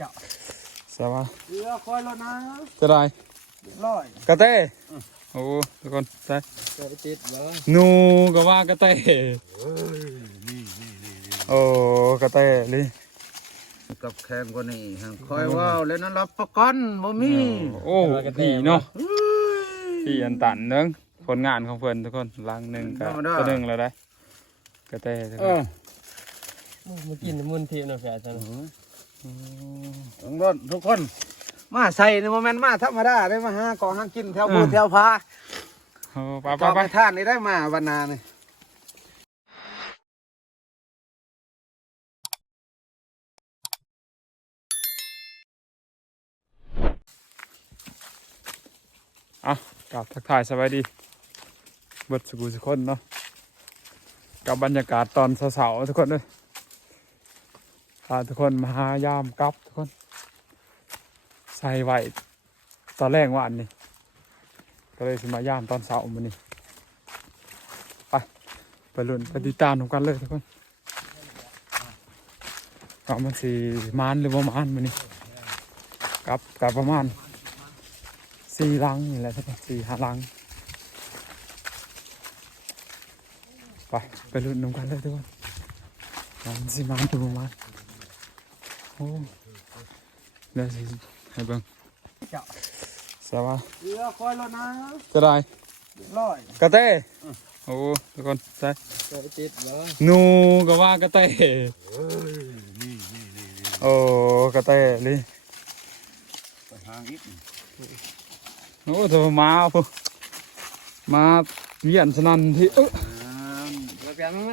เจ้าสบายเรือคอยแล้วนะจะได้เรียบร้อยกระเต้โอ้ทุกคนใส่จะไปติดเหรอหนูก็ว่ากระเต้เฮ้ยนี่นี่นี่นี่โอ้กระเต้ลิกับแข่งกว่านี้ฮะคอยว่าวแล้วนั้นรับประกันบ่มีโอ้ผีเนาะเฮ้ยผีอันตันเนึงผลงานของเพื่อนทุกคนลังหนึ่งกับธรรมดาตัวหนึ่งแล้วได้กระเต้ทุกเอคนอมากินมุนเทียนแฝดจัง ต้องรถทุกคน มาใส่ในโมเมนต์มาธรรมดาได้มาหาของหากินแถวบูแถวพาโอ้ไปไปก็ไปไปท่านนี่ได้มาวันนานี่อะกลับทักทายสบายดีเบิดสกูสุกคนเนาะกับบรรยากาศตอนเสาร์ๆทุกคนเลยพา ทุกคนมาหายามกลับทุกคน ใส่ไว้ตอนแรกวาอันนี้ก็เลยสิมายามตอนเสาร์มันนี่ไปไปลุ้นไปติดตามทุกกันเลยทุกคนว่ามันสีมานหรือว่ามานมันนี่กลับกลับประมาณสี่ลังนี่แหละทุกคนสี่ห้าลังไปไปลุ้นน้ำกันเลยทุกคนมันสีมานหรือว่ามาน โอ้เดี๋ยวสิให้เบิ่งเจ้าสบายเรือคอยแล้วนะจะได้เรียบร้อยกระเต้โอ้ทุกคนใส่จะไปติดเหรอหนูก็ว่ากระเต้เฮ้ยนี่นี่นี่นี่โอ้กระเต้ลิไปทางอีกโอ้เธอมาปุ๊มาเวียนสนันที่เออมาแปลมั้งไหม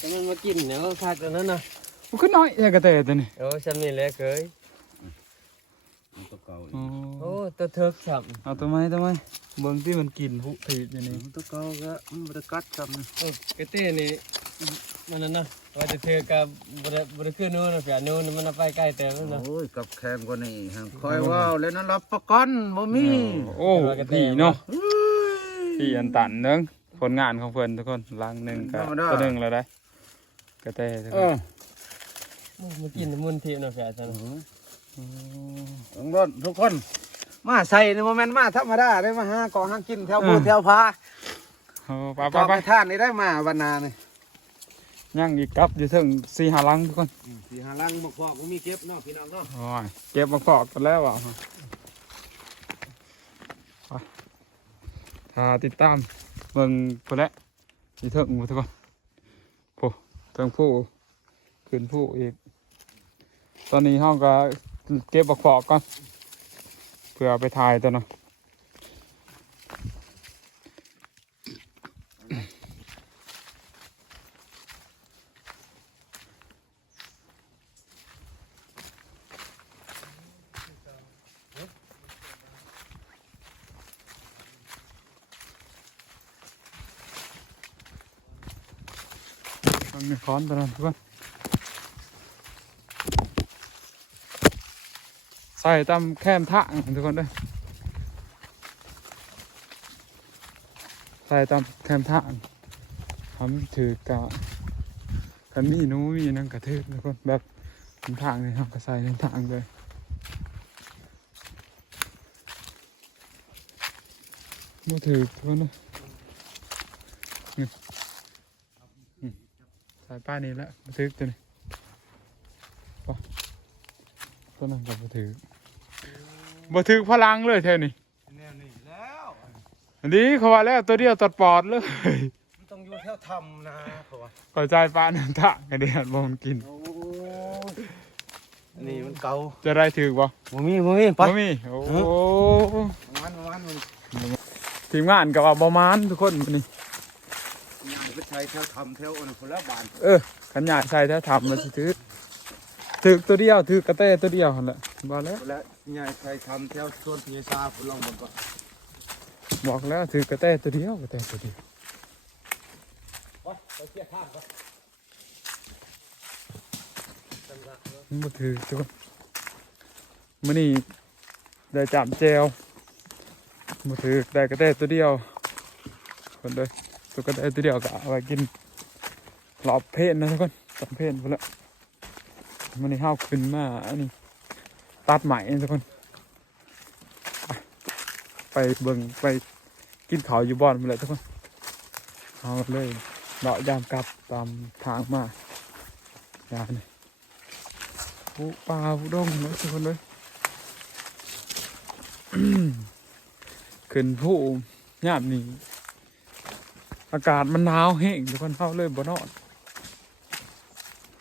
จะมันมากินเนี่ยพักตอนนั้นนะ มันก็น้อยแค่กระเต้ตัวนี้โอ้ฉันนี่แหละเคยตัวเก่าโอ้โอ้ตัวเทิกสับเอาตัวไม้ตัวไม้เบิ่งที่มันกินหุผีอย่างนี้ตัวเก่าก็มันบริกัดจำนะโอ้กระเต้นี่มันนั่นนะว่าจะเทิกกับบริบริขึ้นนู้นนะแฝดนู้นมันไปใกล้แต่นั่นนะโอ้ยกับแข่งกว่านี้ฮะคอยว่าวแล้วนั้นรับประกันบ่มีโอ้ผีเนาะเฮ้ยผีอันตันเนึงผลงานของเพื่อนทุกคนลังหนึ่งกับธรรมดาตัวหนึ่งแล้วได้กระเต้ทุกเอคนอ มากินมุนเทียนแฝดจังต้องรถทุกคน มาใส่ในโมเมนต์มาธรรมดาได้มาหาของหากินแถวบูแถวพาโอ้ไปไปก็ไปไปท่านนี่ได้มาวันนานี่ย่างอีกกับอยู่ถึงสี่หาลังทุกคนสีหาลังบอกพ่อกูมีเก็บเนาะพี่น้องเนาะโอ้ยเก็บมาพอกกันแล้วอะไปถ้าติดตามเบิ่งผู้และอีเถิงหมูทุกคนผู้เถิงผู้ ขึ้นผู้อีก ตอนนี้ห้องก็เก็บบักพอกก่อนเพื่อไปถ่ายตัวเนาะมีค้อนตัวนั้นทุกคน ใส่ตามแคมทางทุกคนด้วยใส่ตามแคมทางทำถือกะกันมีหนูมีนังกระทึกทุกคนแบบทางเลยครับก็ใส่ในทางเลยมือถือทุกคนเนอะนี่อืมสายป้ายนี้แล้วมือถือตัวนี้ปะตัวนั้นกับมือถือ มือถือพลังเลยเท่านี้แนวนี้แล้วอันนี้เขาว่าแล้วตัวเดียวตัดปอดเลยมันต้องอยู่แถวทำนะเขาว่าขอใจป้าหนึ่งทางไอเดียนบอมนกินโอ้ยอันนี้มันเก่าจะได้ถือบ่บ่มีบ่มีไปบ่มีโอ้โหมันมันมันทีมงานกับว่าประมาณทุกคนมื้อนี้งานไปใช้แถวทำแถวอันคนละบานเออขันยาใส่ถ้าทำมันสิถือถือตัวเดียวถือกระเต้ตัวเดียวหั่นแหละ บอกแล้วและงานใช้ทำแถวส่วนพิยาซาพุ่นลองมันก็บอกแล้วถือกระเต้ตัวเดียวกระเต้ตัวเดียวไปเสียข้างก็มันบ่ถือทุกคนมื้อนี้ได้จับแจวบ่ถือได้กระเต้ตัวเดียว คนเลยตัวกระเต้ตัวเดียวก็เอาไว้กินหลอบเพศนะทุกคนตับเพศพุ่นละมื้อนี้เฮาขึ้นมาอันนี้ ตัดใหม่ทุกคน ไปเบิ่งไปกินข้าวอยู่บ้านไปเลยทุกคนเอาเลยเลาะยามกลับตามทางมาอย่างนี้ผู้ป่าผู้ดงนะทุกคนเลยขึ้นผู้ยามนี้อากาศมันหนาวแห้งทุกคนเข้าเลยบ่นอน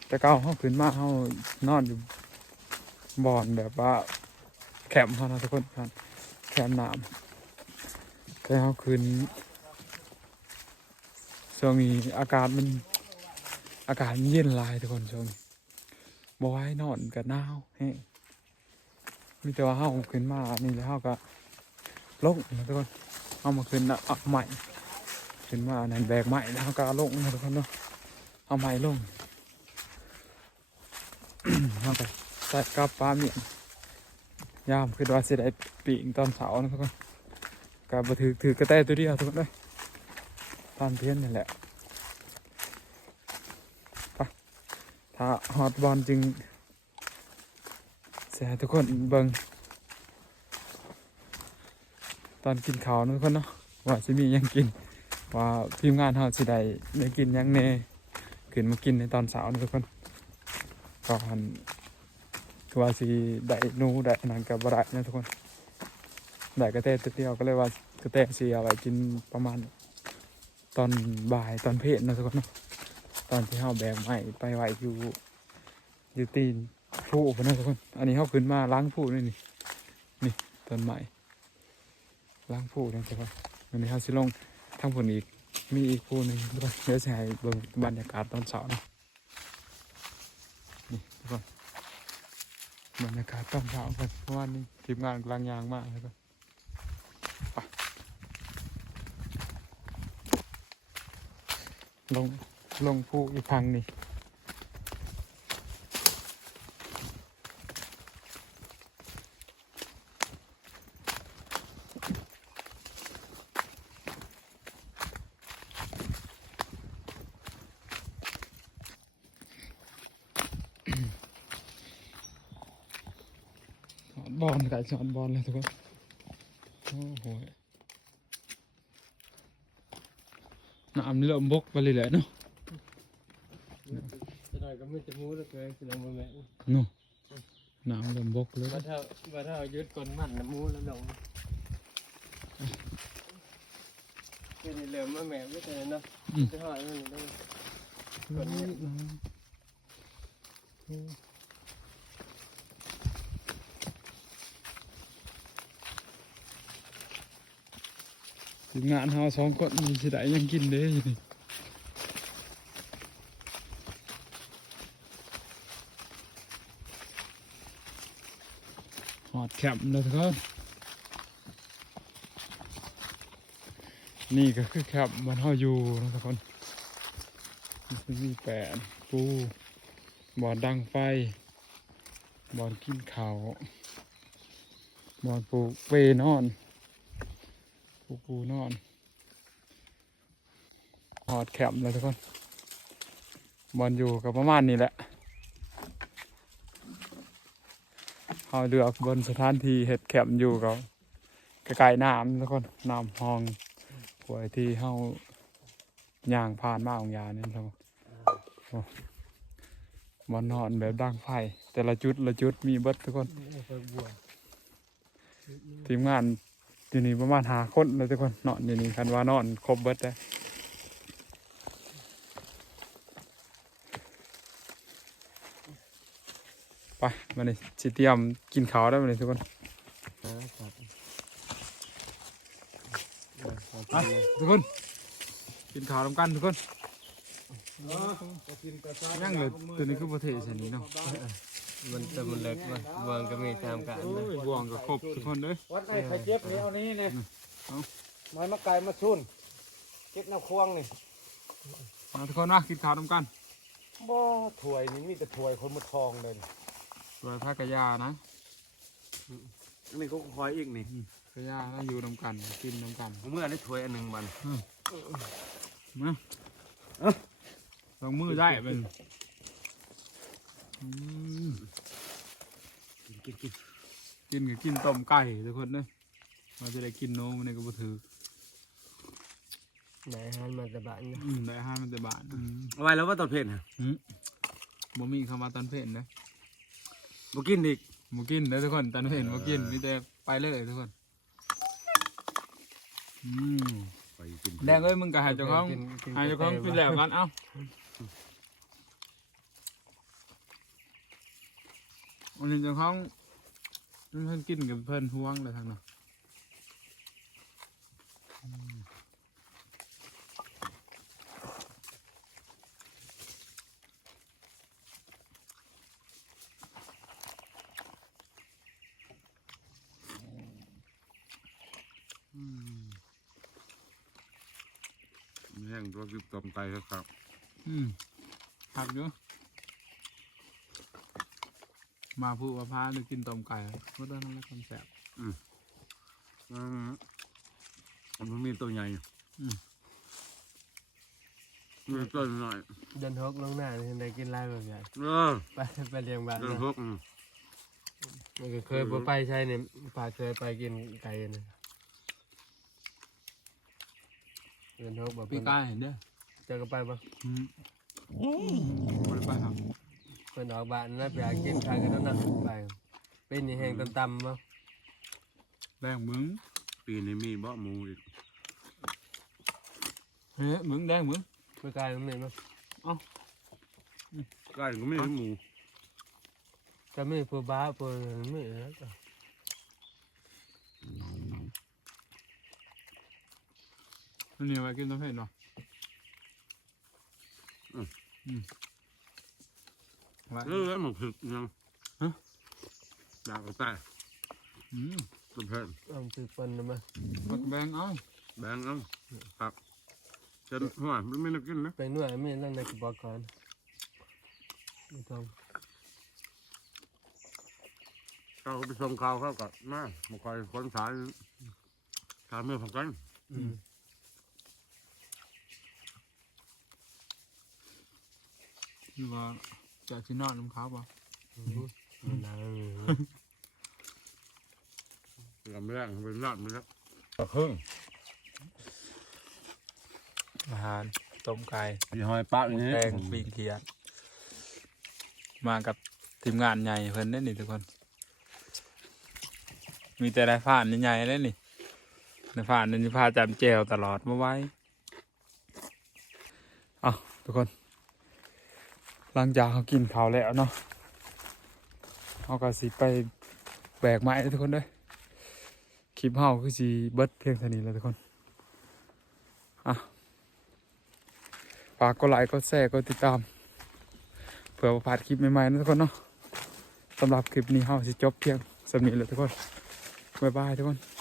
แต่เก้าเขาขึ้นมาเขานอนอยู่ บ่อนแบบว่าแคมป์เขานะทุกคนครับแคมป์น้ำแต่เขาขึ้นช่วงนี้อากาศมันอากาศมันเย็นลายทุกคนช่วงนี้บ่ไว้นอนกับหนาวแห้มีแต่ว่าเขาขึ้นมา นี่แล้วเขาก็ลงนะทุกคนเอามาขึ้นเอาใหม่ขึ้นมานั่นแบกใหม่แล้วเขาก็เอาลงนะทุกคนเนาะเอาใหม่ลงเอาไป ใส่กับปลาเมียนยามคือว่าสิได้ปีงตอนเสาร์นะทุกคนกับบถือถือกระแตตัวเดียวทุกคนเลยตอนเพี้ยนนี่แหละไปถ้าฮอตบอลจึงเสียทุกคนเบิงตอนกินข้าวนะทุกคนเนาะว่าสิมียังกินว่าทีมงานเขาสิได้ได้กินยังเน่ขึ้นมากินในตอนเสาร์นะทุกคนก่อน คือว่าสิได้นูได้นนั้นกับบได้นะทุกคนได้กระเตตัวเดียวก็เลยว่ากระเตสีเอาไว้กินประมาณ ตอนบ่ายตอนเพลนะทุกคนตอนที่เฮาแบกไม้ไปไว้อยู่อยู่ตีนผู้พนนะทุกคน อันนี้เฮาขึ้นมาล้างผู้นี่นี่นี่ต้นไม้ล้างผู้นะทุกคนอันนี้เฮาสิลงทางผลอีกมีอีกผู้หนึ่งทุกคนเดี๋ยวจะให้เบิ่งบรรยากาศตอนเช้านะนี่ทุกคน บรรยากาศตอนเช้ากันเพราะว่านี่ทีมงานกลางยางมากเลยก็ลงลงผู้อีกพังนี่ บอลไก่สอนบอลเลยทุกคน โอ้โหน้ำนี่เริ่มบกไปเลยแหละเนาะจะหน่อยก็ไม่จะมูแล้วเกินสิลงมาแม่เนาะน้ำเริ่มบกเลยว่าถ้าว่าถ้ายึดก้นมันนะมูแล้วลงเป็นเหลือมาแม่ไม่ใช่เนาะจะหอยมันเลยก่อนนี้ ทีมงานเฮาสองคนมีสิได้ยังกินเด้อยู่นี่หอดแคมป์เลยทุกคนนี่ก็คือแคมป์มันเฮาอยู่นะทุกคนมีแปะปูบ่อนดังไฟบ่อนกินข้าวบ่อนปลูกเปนอน ปูปูนอนหอดแคมป์เลยทุกคนบอลอยู่กับประมาณนี้แหละเขาเลือกบนสถานที่เห็ดแคมป์อยู่กับใกล้ๆน้ำทุกคนน้ำห้องหวยที่เฮาย่างผ่านมาของยาเนี่ยทุกคนโอ้บอลนอนแบบดังไฟ แต่ละจุดละจุดมีเบิดทุกคนบัวทีมงาน อยู่นี่ประมาณหาคนเลยทุกคนนอนอยู่นี่คันว่านอนครบเบิดเลยไปมาเลยสิเตรียมกินข้าวได้มาเลยทุกคนครับทุกคน กินข้าวทำกันทุกคน ยังเหลยตัวนี้คือประเทศเช่นนี้เนาะ มันแต่มันเล็กมันบางก็มีตามกันโอ้ยบวงก็ครบทุกคนเลยวัดไอ้ไข่เจ็บนี่เอานี้นี่เอาไม้มะไก่มาชุนเก็บแนวควงนี่มาทุกคนนะกินข้าวทำกันบ่ถ้วยนี่มีแต่ถ้วยคนมาทองเลยสวยพักกะยานะอันนี้ก็คอยอีกนี่กะยาแล้วอยู่นำกันกินนำกันเมื่อได้ถ้วยอันหนึ่งมันมาลองมือได้เป็นอืม กินกินกินกินก็กินต้มไก่ทุกคนเด้อมาจะได้กินโน้มันนี่ก็บถือไหนหันมาแต่บ้านนะอืมได้อาหามันแต่บาทอืมเอาไว้แล้วว่าตอนเพลนฮะอืมบ่มีคำว่าตอนเพลนนะบ่กินอีก บ่กินเด้อทุกคนตอนเพลนบ่กินมีแต่ไปเลยทุกคนอืมไปกินแดงเอ้ยมึงก็ให้เจ้าของให้เจ้าของกินแล้วกันเอ้า อันนี้เจ้าของเพิ่นกินกับเพิ่นห่วงเลยทางเนาะแห้งตัวกิบต้มไก่ครับ อืมผักอยู่ มาพูดว่าพาหรือกินต้มไก่ก็ได้นั่นแหละคำแสบอืมมันมีตัวใหญ่อืมมีตัวหน่อยเดินทกลงหน้านี่ได้กินไรแบบนี้เออไปไปเลี้ยงบ้านเดินนะพวกอืมมันก็เคยบ่ไปใช่เนี่ยป่าเคยไปกินไก่นะเดินทกบอกพี่กายเห็นเด้อเจอกันไปปะอืมบ่ได้ไปครับเพิ่นออกบ้านนะไปหากินข้าวกันแล้วนะไปเป็นนี่แห้งต่ำๆมั้งแรงมึงปีนี้มีบ่หมูอีกเฮ้ยมึงแดงมึงเมื่อกายมันนี่มั้งไก่ก็ไม่มีหมูก็มีผู้บ้าผู้ไม่แล้วก็มันนี่ไว้กินต้มเผ็ดเนาะ อืมไว้เออแล้วมันผึกยังฮะ อยากเอาแต่อืมต้มเพิ่นเอาคือเปิ้นนะมั้งบักแบงเอาแบงเอาครับจนหัวมันไม่ได้กินนะไปนวดไม่นั่งในกระบอกก่อนไม่ต้องเขาไปส่งข่าวเขาก็มาบ่คอยคนสายทำเมื่อพอกันอืมหรือว่า จะชินอนน้ำขาวป่ะอืมมันนานแล้วนี่ลำแรงเป็นรอดไปแล้วครึ่งอาหารต้มไก่มีหอยปลาอย่างนี้แป้งปิ้งเขียดมากับทีมงานใหญ่เพิ่นได้นี่ทุกคน มีแต่นายผ่านใหญ่ๆเลยนี่นายผ่านนี่พาจำแจวตลอดมาไว้ เอาทุกคน หลังจากเขากินข้าวแล้วเนาะเขาก็สิไปแบกไม้ทุกคนเด้อคลิปเฮาคือสิเบิดเพียงเท่านี้แล้วทุกคนอะฝากกดไลค์กดแชร์กดติดตาม เผื่อว่าพลาดคลิปใหม่ๆนะทุกคนเนาะสำหรับคลิปนี้เฮาสิจบเพียงสำนี้แล้วทุกคนบ๊ายบายทุกคน